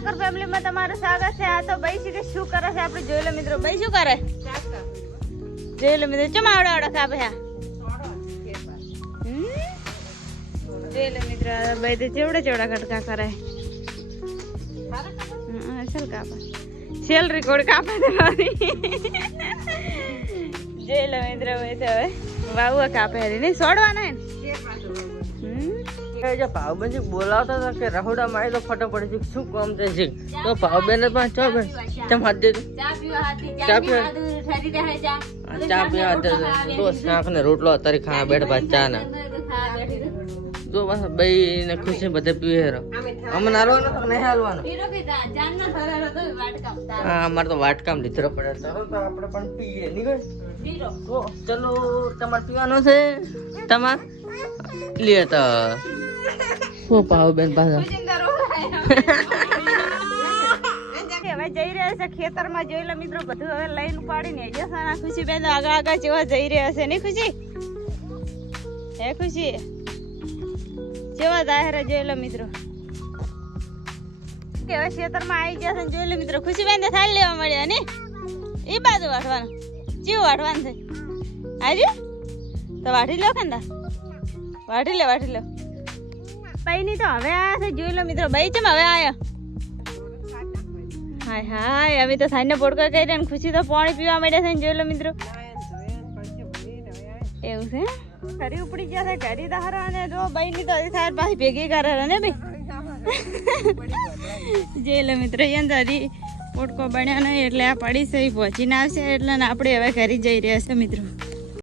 ઠાકર ફેમિલીમાં તમારું સ્વાગત છે. આ તો છે કે શું કરે છે આપણે જોઈ લો મિત્રો. ભાઈ શું કરે? જોઈ લો મિત્રો. ચમ આવડે આવડે કાપે હા? જોઈ લો મિત્રો. ભાઈ તો ચેવડા ચેવડા કટકા કરે. ચાલ કાપે. સેલ રેકોર્ડ કાપે તો મારી જોઈ લો મિત્રો, ભાઈ તો હવે વાવવા કાપે હરી. નહીં, સોડવાના હે ને? જે ભાવબેન બોલાવતા હતા કે રહોડામાં આવી તો ફટાફટ છે શું કામ થાય છે? તો ભાવબેન પણ ચો બેન તેમ હાથ દીધું ચા પીવા ચા. પીવા? રહે તો શાક ને રોટલો અત્યારે ખા બેઠ પાછ ચા ના. જો બસ ભાઈ ને ખુશી બધે પીવે હેરો અમને હાલવાનો. તો નહીં હાલવાનો હા અમારે તો વાટકામ લીધો પડે ચાલો તો આપણે પણ પીએ નીકળ ચલો તમારે પીવાનું છે? તમાર? લે તો. શું ભાવ બેન પાછા? જઈ રહ્યા છે ખેતરમાં, જોઈ લો મિત્રો, બધું હવે લઈને ઉપાડીને આ ખુશી બેન આગળ આગળ જેવા જઈ રહ્યા છે, નહીં ખુશી? હે ખુશી? જેવા દાહેરા જોઈ લો મિત્રો. કે ખેતરમાં આવી ગયા છે ને જોઈ લો મિત્રો, ખુશી બેન થાળી લેવા મળ્યા ને? એ બાજુ વાટવાનું જેવું વાટવાનું છે. આજે તો વાટી લો કંદા વાટી લે વાટી લો બાઈ ની તો હવે આયા છે જોઈ લો મિત્રો બાઈ ચમ હવે આયા. હાય હાય હવે તો સાંજને પોડકા કરી ને ખુશી તો પાણી પીવા માંડ્યા છે ને જોઈ લો મિત્રો. એવું છે? ઘરે ઉપડી ગયા છે ઘરે તો અને જો બાઈ ની તો હજી સાર પાછી ભેગી કરે ને ભાઈ. જોઈ લો મિત્રો અહીંયા હજી પોટકો બન્યા નહીં એટલે આ પડી છે એ પહોંચીને આવશે એટલે આપણે હવે ઘરે જઈ રહ્યા છે મિત્રો.